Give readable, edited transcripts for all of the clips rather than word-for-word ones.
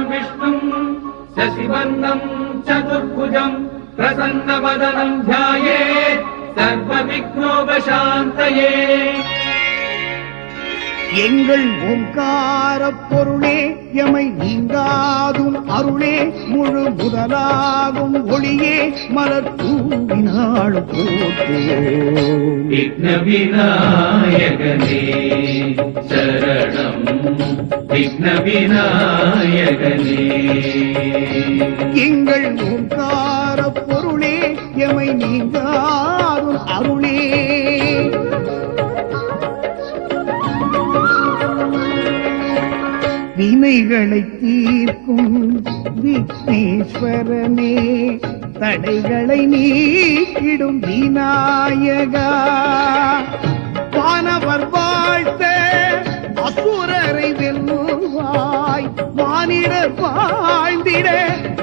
शशिवर्णं विष्णुं शशिवर्णं चतुर्भुजं प्रसन्नवदनं ध्यायेत् सर्वविघ्नोपशान्तये। எங்கள் ஓங்கார பொருளே எமை நீங்காதும் அருளே முழு முதலாகும் ஒளியே மலர் தூவினாள் போற்றுவோம். விக்ன விநாயகனே சரணம் விக்ன விநாயகனே. எங்கள் ஓங்கார பொருளே எமை நீங்காதும் அருளே வினைகளை தீர்க்கும் விக்னேஸ்வரனே தடைகளை நீக்கிடும் விநாயகா. வானவர் வாழ்த்த அசுரரை வெல்லுவாய் மானிடர் வாழ்ந்திட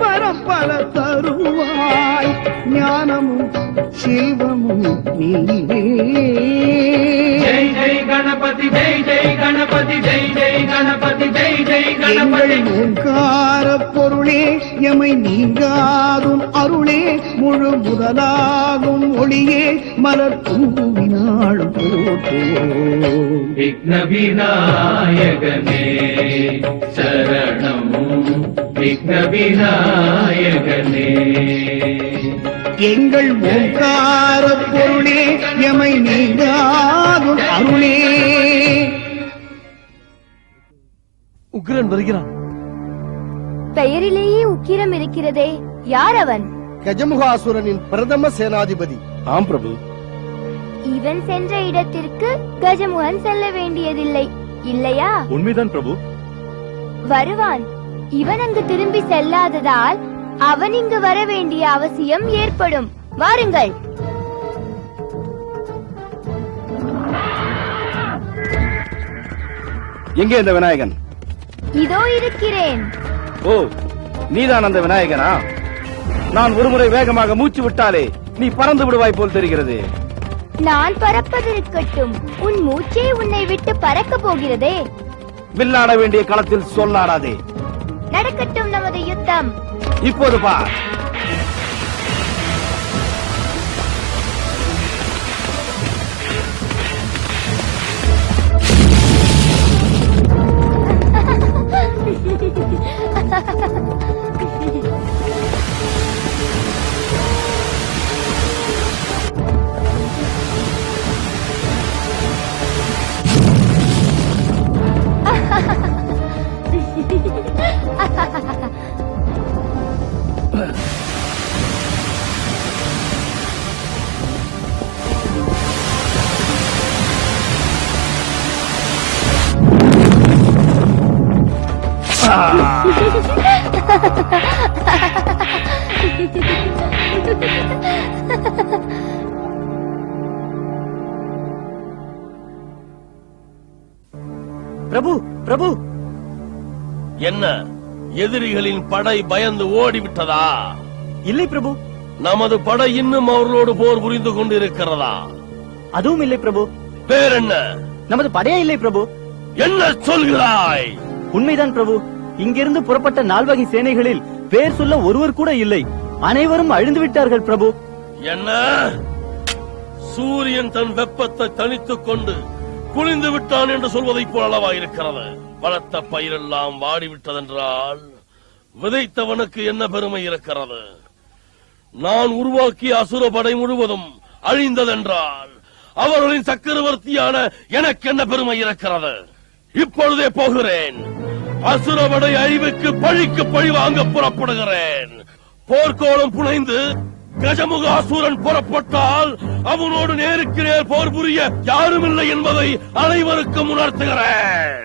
பரம்பல தருவாய் ஞானமும் செல்வமும் நீயே. ஜெய் ஜெய் கணபதி ஜெய் ஜெய் கணபதி ஜெய் ஜெய் கணபதி ஜெய் ஜெய் கணபதி. ஓங்கார பொருளே எமை நீங்காதும் அருளே முழு முதலாகும் ஒளியே மலர் தூவினாள் போற்றுவோம். விக்ன விநாயகனே சரணம் விக்ன விநாயகனே. எங்கள் ஓங்கார பொருளே எமை நீங்காதும் அருளே. உக்கிரன் வருகிறான். பெயரிலேயே உக்கிரம் இருக்கிறதே, யார் அவன்? கஜமுகாசுரனின் பிரதம சேனாதிபதி. ஆம் பிரபு. இவன் சென்ற இடத்திற்கு கஜமுகன் செல்ல வேண்டியதில்லை, இல்லையா? உண்மைதான் பிரபு. வருவான். இவன் அங்கு திரும்பி செல்லாததால் அவன் இங்கு வர வேண்டிய அவசியம் ஏற்படும். வாருங்கள். எங்கே இந்த விநாயகன்? இதோ இருக்கிறேன். ஓ, நீதான் அந்த விநாயகனா? நான் ஒருமுறை வேகமாக மூச்சு விட்டாலே நீ பறந்து விடுவாய் போல் தெரிகிறது. நான் பறப்பதற்கட்டும், உன் மூச்சே உன்னை விட்டு பறக்க போகிறதே. வில்லாட வேண்டிய களத்தில் சொல்லாடாதே. நடக்கட்டும் நமது யுத்தம். இப்போது பார். பிரபு, பிரபு. என்ன, எதிரிகளின் படை பயந்து ஓடிவிட்டதா? இல்லை பிரபு. நமது படை இன்னும் அவர்களோடு போர் புரிந்து கொண்டிருக்கிறதா? அதுவும் இல்லை பிரபு. பேரென்ன? நமது படையே இல்லை பிரபு. என்ன சொல்கிறாய்? உண்மைதான் பிரபு. இங்கிருந்து புறப்பட்ட 4 வகை சேனைகளில் பேர் சொல்ல ஒருவர் கூட இல்லை. அனைவரும் அழிந்து விட்டார்கள் பிரபு. என்ன, சூரியன் தன் வெப்பத்தை தணித்துக் கொண்டு குளிந்து விட்டான் என்று சொல்வதைப் போலவா இருக்கிறது? பலத்த பயிரெல்லாம் வாடிவிட்டதென்றால் விதைத்தவனுக்கு என்ன பெருமை இருக்கிறது? நான் உருவாக்கிய அசுர படை முழுவதும் அழிந்ததென்றால் அவர்களின் சக்கரவர்த்தியான எனக்கு என்ன பெருமை இருக்கிறது? இப்பொழுதே போகிறேன். அசுரபடை அழிவுக்கு பழிக்கு பழி வாங்க புறப்படுகிறேன். போர்க்கோளம் புனைந்து கஜமுகாசுரன் புறப்பட்டால் அவனோடு நேருக்கு நேர் போர் புரிய யாரும் இல்லை என்பதை அனைவருக்கும் உணர்த்துகிறேன்.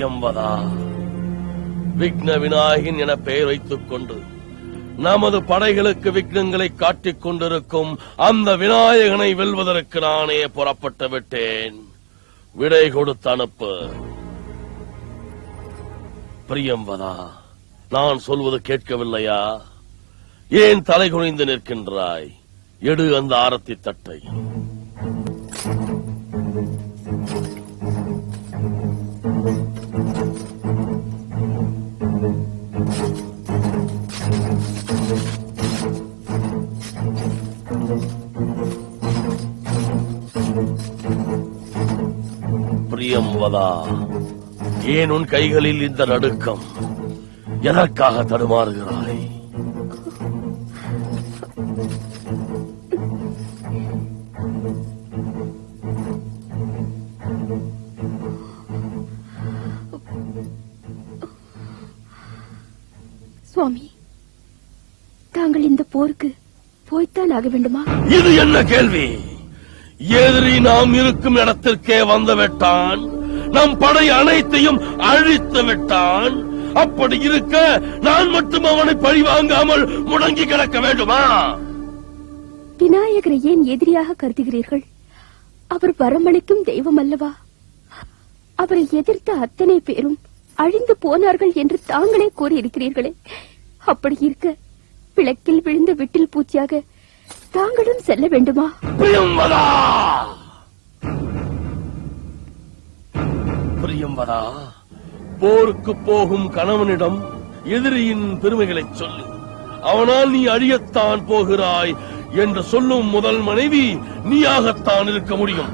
பிரியம்பதா, விக்ன விநாயகன் என பெயர் வைத்துக் கொண்டு நமது படைகளுக்கு விக்னங்களை காட்டிக் கொண்டிருக்கும் அந்த விநாயகனை வெல்வதற்கு நானே புறப்பட்டு விட்டேன். விடை கொடுத்து அனுப்பு. பிரியம்பதா, நான் சொல்வது கேட்கவில்லையா? ஏன் தலை குனிந்து நிற்கின்றாய்? எடு அந்த ஆரத்தி தட்டை. பிரியம்பதா, ஏன் உன் கைகளில் இந்த நடுக்கம்? எதற்காக தடுமாறுகிறாய்? சுவாமி, தாங்கள் இந்த போருக்கு போய்த்தான் ஆக வேண்டுமா? இது என்ன கேள்வி? எதிரி நாம் இருக்கும் இடத்திற்கே வந்து விட்டான். நம் படை அனைத்தையும் அழித்து விட்டான். அப்படி இருக்க நான் மட்டும் அவனை பழி வாங்காமல் முடங்கி கிடக்க வேண்டுமா? விநாயகரை ஏன் எதிரியாக கருதுகிறீர்கள்? அவர் வரமளிக்கும் தெய்வம் அல்லவா? அவரை எதிர்த்த அத்தனை பேரும் அழிந்து போனார்கள் என்று தாங்களே கூறியிருக்கிறீர்களே. அப்படி இருக்க விளக்கில் விழுந்த விட்டில் பூச்சியாக தாங்களும் செல்ல வேண்டுமா? பிரியம்பதா, பிரியம்பதா, போருக்கு போகும் கணவனிடம் எதிரியின் பெருமைகளை சொல்லி அவனால் நீ அழியத்தான் போகிறாய் என்று சொல்லும் முதல் மனைவி நீயாகத்தான் இருக்க முடியும்.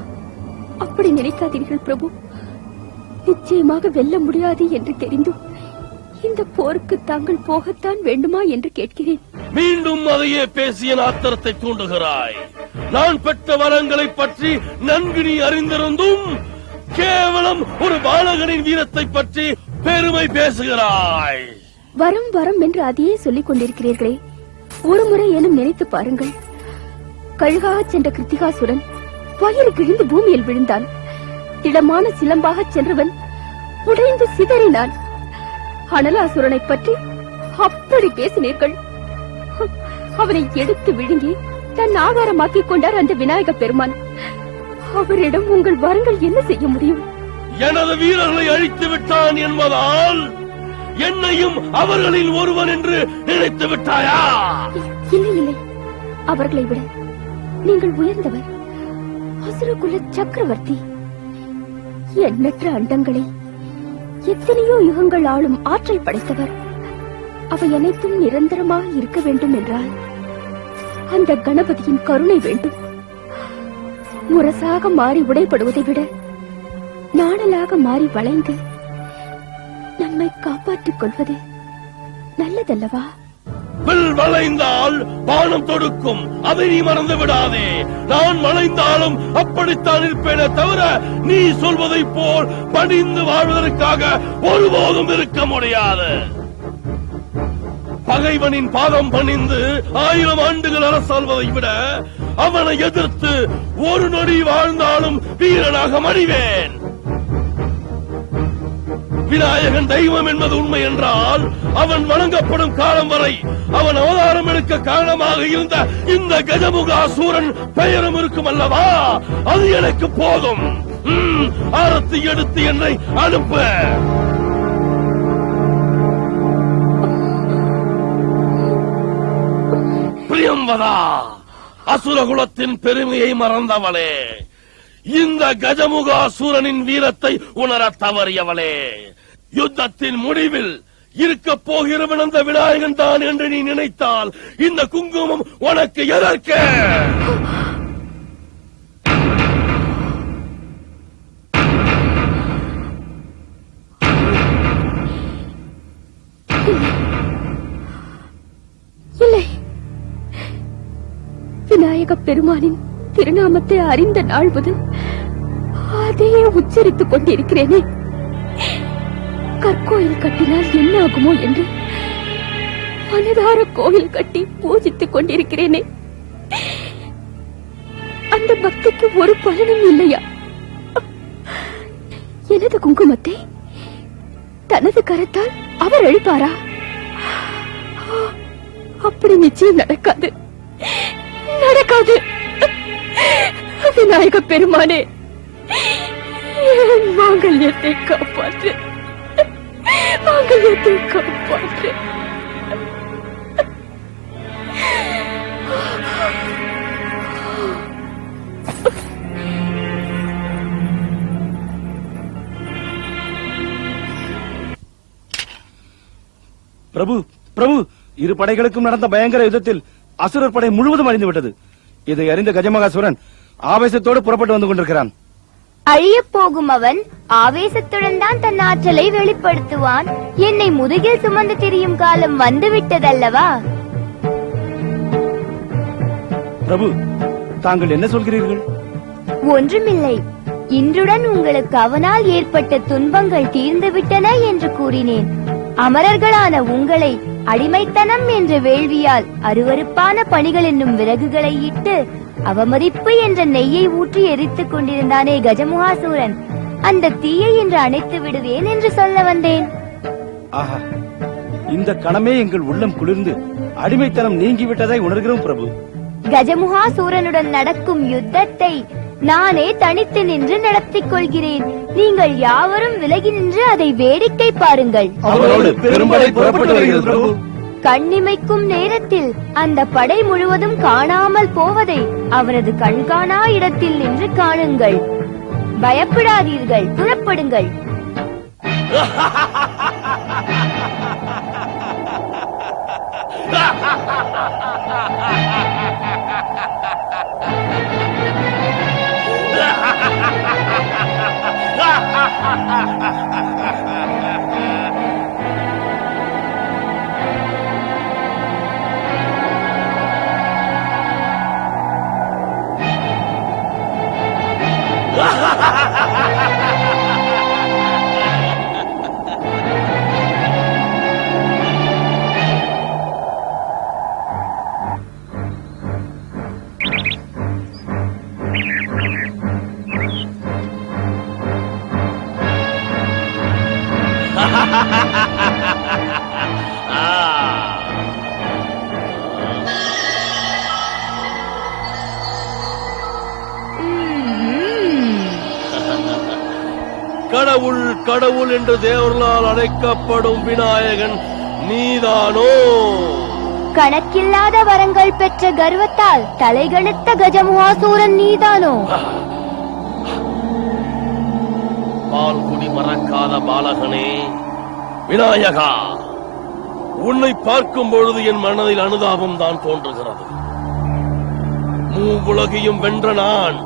அப்படி நினைக்காதீர்கள் பிரபு. நிச்சயமாக வெல்ல முடியாது என்று தெரிந்தும் இந்த போருக்கு தாங்கள் போகத்தான் வேண்டுமா என்று கேட்கிறேன். மீண்டும் அதையே பேசிய ஆத்திரத்தை தூண்டுகிறாய். நான் பெற்ற வரங்களை பற்றி நன்கு நீ அறிந்திருந்தும் கேவலம் ஒரு பாலகனின் வீரத்தை பற்றி பெருமை பேசுகிறாய். வரம் வரம் என்று அதையே சொல்லிக் கொண்டிருக்கிறீர்களே. ஒரு முறை எனும் நினைத்து பாருங்கள். கழுகாக சென்ற கிருத்திகாசுரன் வயிறு கிழிந்து பூமியில் விழுந்தான். திடமான சிலம்பாக சென்றவன் உடைந்து சிதறினான். அனலாசுரனை பற்றி அப்படி பேசினீர்கள். அவனை எடுத்து விழுங்கி தன் ஆகாரமாக்கிக் கொண்டார் அந்த விநாயக பெருமான். அவரிடம் உங்கள் வரங்கள் என்ன செய்ய முடியும்? எனது வீரர்களை அழித்து விட்டான் என்பதால் என்னையும் அவர்களில் ஒருவன் என்று நினைத்து விட்டாயா? இல்லை இல்லை, அவர்களை விட நீங்கள் உயர்ந்தவர். அசுரகுல சக்கரவர்த்தி. எண்ணற்ற அண்டங்களை எத்தனையோ யுகங்கள் ஆளும் ஆற்றல் படைத்தவர். அவை அனைத்தும் நிரந்தரமாக இருக்க வேண்டும் என்றால் அந்த கணபதியின் கருணை வேண்டும். முரசாக மாறி உடைபடுவதை விட நாணலாக மாறி வளைந்து நம்மை காப்பாற்றிக் கொள்வது நல்லதல்லவா? வில் வளைந்தால் வானம் தொடுக்கும். அதை நீ மறந்து விடாதே. நான் வளைந்தாலும் அப்படித்தான் இருப்பேனே தவிர நீ சொல்வதை போல் பணிந்து வாழ்வதற்காக ஒருபோதும் இருக்க முடியாது. பகைவனின் பாதம் பணிந்து 1000 ஆண்டுகள் அரசாள்வதை விட அவனை எதிர்த்து ஒரு நொடி வாழ்ந்தாலும் வீரனாக மடிவேன். விநாயகன் தெய்வம் என்பது உண்மை என்றால் அவன் வணங்கப்படும் காலம் வரை அவன் அவதாரம் எடுக்க காரணமாக இருந்த இந்த கஜமுகாசூரன் பெயரும் இருக்கும் அல்லவா? அது எனக்கு போதும். ஆரத்தி எடுத்து என்னை அனுப்ப. பிரியம்பதா, அசுரகுலத்தின் பெருமையை மறந்தவளே, இந்த கஜமுகாசூரனின் வீரத்தை உணர தவறியவளே, யுத்தத்தின் முடிவில் இருக்க போகிறவன் அந்த விநாயகன் தான் என்று நீ நினைத்தால் இந்த குங்குமம் உனக்கு எதற்கு? இல்லை, விநாயக பெருமானின் திருநாமத்தை அறிந்த நாள் முதல் அதையே உச்சரித்துக் கொண்டிருக்கிறேனே. கற்கோயில் கட்டினால் என்ன ஆகுமோ என்று மனதார கோவில் கட்டி பூஜித்துக் கொண்டிருக்கிறேனே. அந்த பக்திக்கு ஒரு பலனும் இல்லையா? எனது குங்குமத்தை தனது கரத்தால் அவர் அழிப்பாரா? அப்படி நிச்சயம் நடக்காது, நடக்காது. விநாயக பெருமானே, என் மாங்கல்யத்தை காப்பாற்று, மாங்கல்யத்தை காப்பாற்று. பிரபு, பிரபு, இரு படைகளுக்கும் நடந்த பயங்கர யுத்தத்தில் அசுரர் படை முழுவதும் அழிந்து விட்டது. இதை அறிந்த கஜமகாசுரன் ஆவேசத்தோடு புறப்பட்டு வந்து கொண்டிருக்கிறான். அழியப் போகும் அவன் ஆவேசத்துடன் தான் தன் ஆற்றலை வெளிப்படுத்துவான். என்னை முதுகில் சுமந்து திரியும் காலம் வந்துவிட்டதல்லவா? பிரபு, தாங்கள் என்ன சொல்கிறீர்கள்? ஒன்றுமில்லை. இன்றுடன் உங்களுக்கு அவனால் ஏற்பட்ட துன்பங்கள் தீர்ந்துவிட்டன என்று கூறினேன். அமரர்களான உங்களை அடிமைத்தனம் என்ற வேள்வியால் அருவருப்பான பணிகள் என்னும் விறகுகளை இட்டு அவமதிப்பு என்ற நெய்யை ஊற்றி எரித்துக் கொண்டிருந்தானே கஜமுகாசூரன், அந்த தீயை இன்று அணைத்து விடுவேன் என்று சொல்ல வந்தேன். ஆஹா, இந்த கணமே எங்கள் உள்ளம் குளிர்ந்து அடிமைத்தனம் நீங்கிவிட்டதை உணர்கிறோம் பிரபு. கஜமுகாசூரனுடன் நடக்கும் யுத்தத்தை நானே தனித்து நின்று நடத்திக் கொள்கிறேன். நீங்கள் யாவரும் விலகி நின்று அதை வேடிக்கை பாருங்கள். அவரோடு பெரும்படை புறப்பட்டு வருகிறது பிரபு. கண்ணிமைக்கும் நேரத்தில் அந்த படை முழுவதும் காணாமல் போவதை அவரது கண்காணா இடத்தில் நின்று காணுங்கள். பயப்படாதீர்கள், புறப்படுங்கள். கடவுள் கடவுள் என்று தேவர்களால் அழைக்கப்படும் விநாயகன் நீதானோ? கணக்கில்லாத வரங்கள் பெற்ற கர்வத்தால் தலைகெடுத்த கஜமுகாசூரன் நீதானோ? பால்குடி மறக்காத பாலகனே விநாயகா, உன்னை பார்க்கும் பொழுது என் மனதில் அனுதாபம் தான் தோன்றுகிறது. மூவுலகையும் வென்ற நான்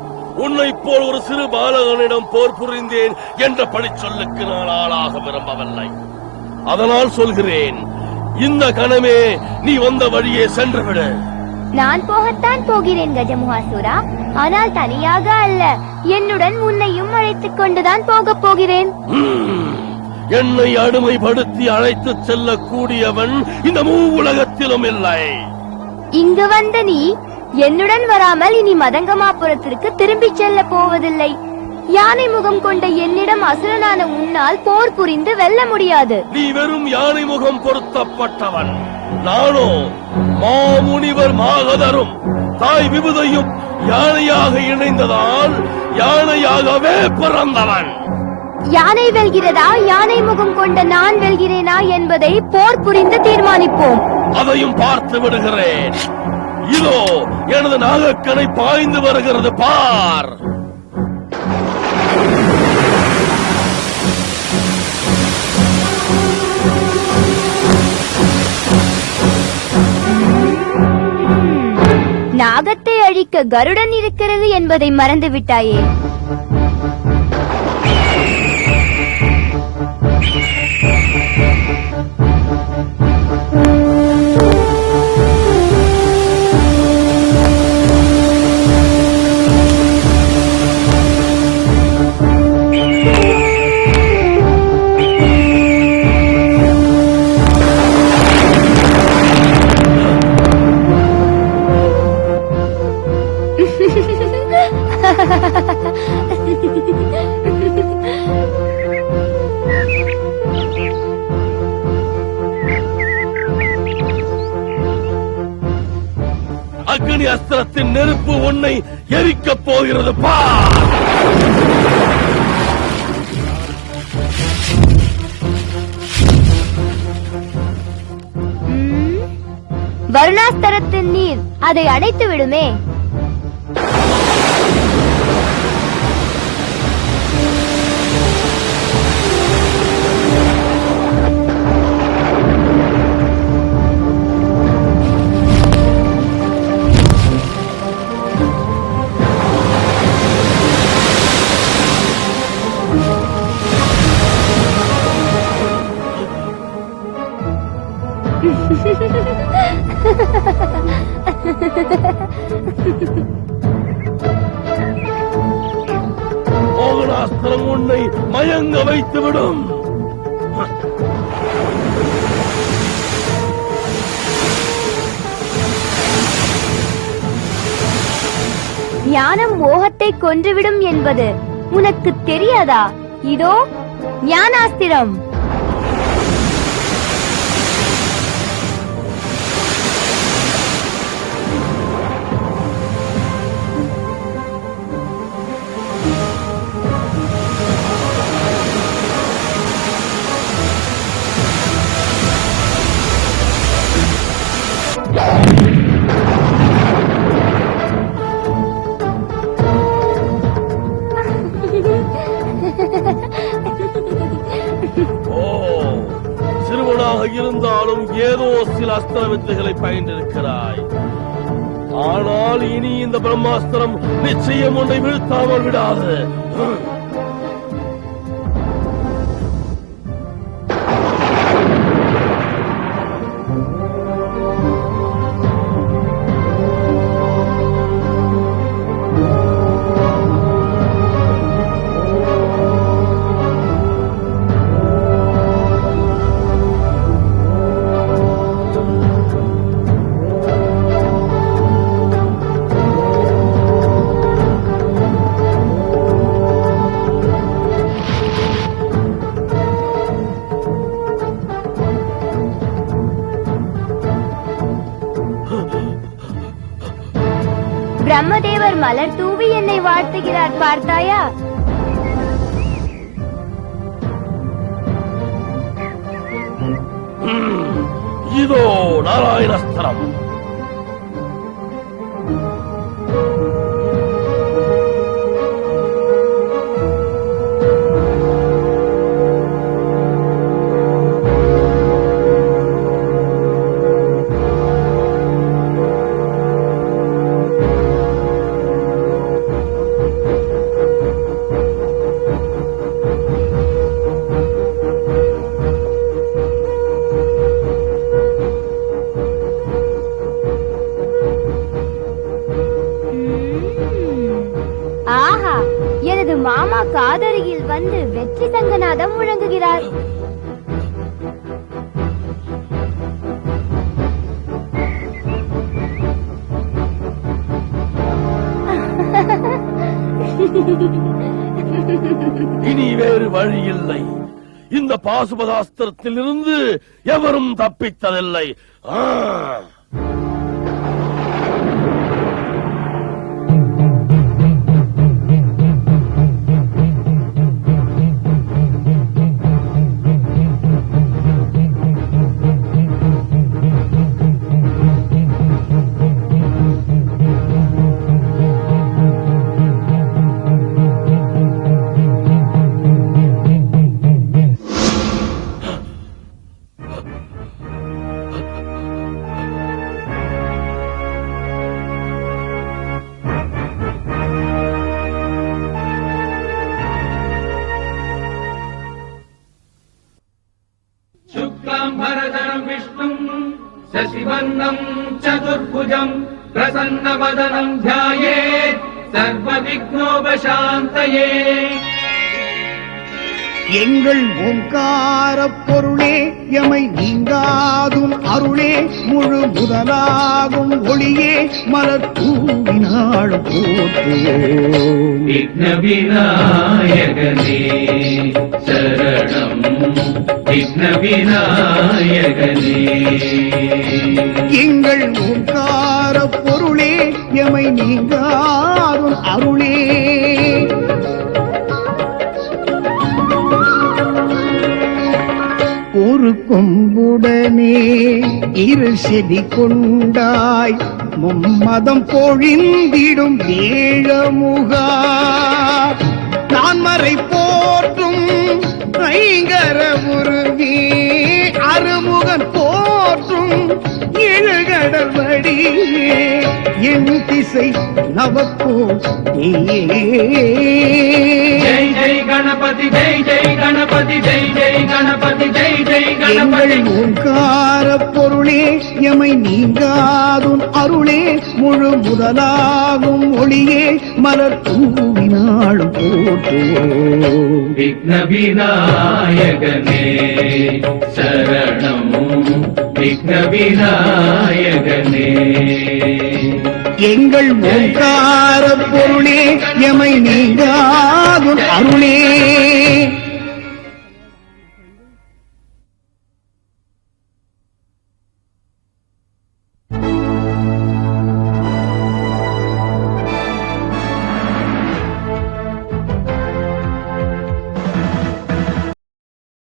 உன்னை போல் ஒரு சிறு பாலகனிடம் போர் புரிந்தேன் என்ற பழிச்சொல்லுக்கு நான் ஆளாக விரும்பவில்லை. அதனால் சொல்கிறேன், இந்த கணமே நீ வந்த வழியே சென்றுவிடு. நான் போகத்தான் போகிறேன் கஜமுகாசூரா, ஆனால் தனியாக அல்ல, என்னுடன் உன்னையும் அழைத்துக் கொண்டுதான் போக போகிறேன். என்னை அடிமைப்படுத்தி அழைத்து செல்லக்கூடியவன் இந்த மூவுலகத்திலும் இல்லை. இங்கு வந்த நீ என்னுடன் வராமல் இனி மதங்கமாபுரத்திற்கு திரும்பிச் செல்ல போவதில்லை. யானை முகம் கொண்ட என்னிடம் அசுரனான உன்னால் போர் புரிந்து வெல்ல முடியாது. நீ வெறும் யானை முகம் பொருத்தப்பட்டவன். நானோ மாமுனிவர் மாகதரும் தாய் விபுதையும் யானையாக இணைந்ததால் யானையாகவே பிறந்தவன். யானை வெல்கிறதா, யானை முகம் கொண்ட நான் வெல்கிறேனா என்பதை போர் புரிந்து தீர்மானிப்போம். அதையும் பார்த்து விடுகிறேன். இதோ எனது நாகக்கணை பாய்ந்து வருகிறது, பார். நாகத்தை அழிக்க கருடன் இருக்கிறது என்பதை மறந்து விட்டாயே. அக்னி அஸ்திரத்தின் நெருப்பு உன்னை எரிக்கப் போகிறது பார். வருணாஸ்திரத்தின் நீர் அதை அடைத்து விடுமே. மோகனாஸ்திரம் உன்னை மயங்க வைத்துவிடும். ஞானம் மோகத்தை கொன்றுவிடும் என்பது உனக்கு தெரியாதா? இதோ ஞானாஸ்திரம். சிறுவனாக இருந்தாலும் ஏதோ சில அஸ்திர வித்தைகளை பயின்றிருக்கிறாய். ஆனால் இனி இந்த பிரம்மாஸ்திரம் நிச்சயம் ஒன்றை வீழ்த்தாமல் விடாது. பிரம்மதேவர் மலர் தூவி என்னை வாழ்த்துகிறார், பார்த்தாயா? இதோ நாராயணஸ்திரம். ஆஹா, எனது மாமா காதருகில் வந்து வெற்றி சங்கநாதம் முழங்குகிறார். இனி வேறு வழி இல்லை. இந்த பாசுபதாஸ்திரத்தில் இருந்து எவரும் தப்பித்ததில்லை. शुक्लाम्बरधरं विष्णुं शशिवर्णं चतुर्भुजं प्रसन्नवदनं ध्यायेत् सर्वविघ्नोपशान्तये. எங்கள் ஓங்கார பொருளே எமை நீங்காதும் அருளே முழு முதலாகும் ஒளியே மலர் தூவினாள் போற்றுவோம். விக்ன விநாயகனே சரணம் விக்ன விநாயகனே எங்கள் ஓங்கார பொருளே எமை நீங்காதும் அருளே ஒரு கொம்புடனே இரு செடி கொண்டாய் மும்மதம் பொழிந்திடும் வேழமுகா நான் மறை போற்றும் ஐங்கர உருவி அருமுகன் போற்றும் எழுகடல் வடியே என் திசை நவக்கோ ஜெய் ஜெய் கணபதி ஜெய் ஜெய் கணபதி ஜெய் ஜெய் கணபதி ஜெய் ஜெய் கணபதி எங்கள் ஓங்கார பொருளே எமை நீங்காதும் அருளே முழு முதலாகும் ஒளியே மலர் தூவினாலும் போற்றுவோம் விக்ன விநாயகனே சரணம் விக்ன விநாயகனே எங்கள் ஓங்கார பொருளே எமை நீங்காதும் அருளே